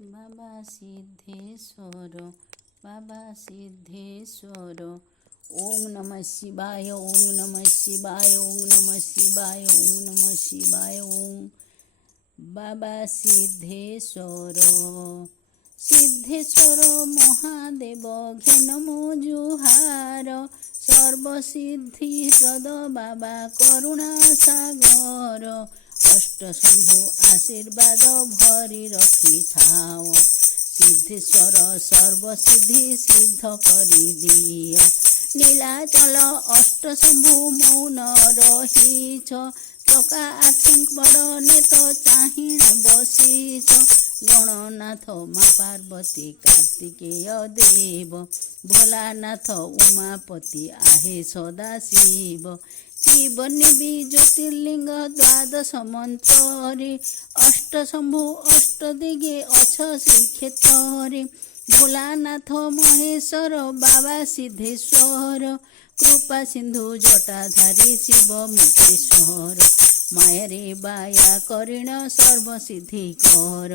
बाबा सिद्धेश्वर बाबा सिद्धेश्वर। ओम नमः शिवाय ओम नमः शिवाय ओम नमः शिवाय ओम नमः शिवाय ओम। बाबा सिद्धेश्वर सिद्धेश्वर महादेव घेनमो जुहार। सर्वसिद्धि प्रद बाबा करुणा सागर। अष्टशंभु आशीर्वाद भरी रखी थाओ। सिद्धेश्वर सर्वसिद्धि सिद्ध करी दियो। नीलाचल अष्टशंभु मौन रहीछ। चका आखि बड़ नेत चाहिण बसीछ। गणनाथ माँ पार्वती कार्तिकेय देव। भोलानाथ उमापति आहे सदा शिव। शिवनिवि ज्योतिर्लिंग द्वादश मंत्रे। अष्टशंभु अष्टदिगे अछ श्रीक्षेत्रे। भोलानाथ महेश्वर बाबा सिद्धेश्वर। कृपा सिंधु जटाधारी शिव मुक्तेश्वर। मायारे बाया करिण सर्वसिद्धि कर।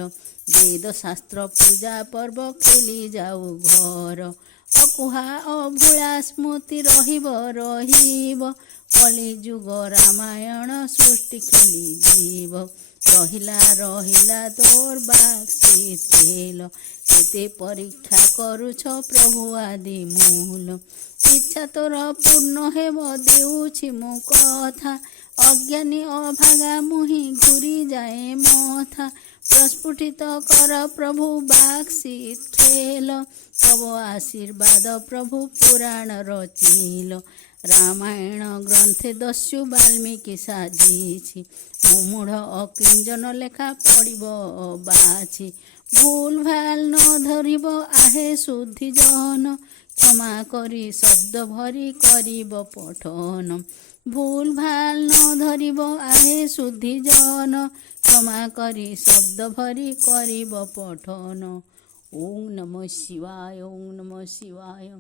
वेद शास्त्र पूजा पर्व खेली जाऊ घर। अकुहा अभुला स्मृति रहिब रहिब। कलिजुग रामायण सृष्टि खेली जीव। रहिला रहिला तोर बाक्सी तेल। केते परीक्षा करुछ प्रभु आदि मूल। इच्छा तोर पूर्ण हेब देउछि मु कथा। अज्ञानी अभागा मुहि घुरी जाए मथा। प्रस्फुटित कर प्रभु बाक्सी खेल। तब आशीर्वाद प्रभु पुराण रचिल। रामायण ग्रंथे दस्यु वाल्मीकि साजिछि। मुमूढ़ अकिंजन लेखा पड़िब बाछि। भूल भाल न धरिब आहे शुद्धि जन। क्षमा करी शब्द भरी करिब पठन। भूल भाल न धरिब आहे शुद्धि जन। क्षमा करी शब्द भरी करिब पठन। ओम नमः शिवाय ओम नमः शिवाय।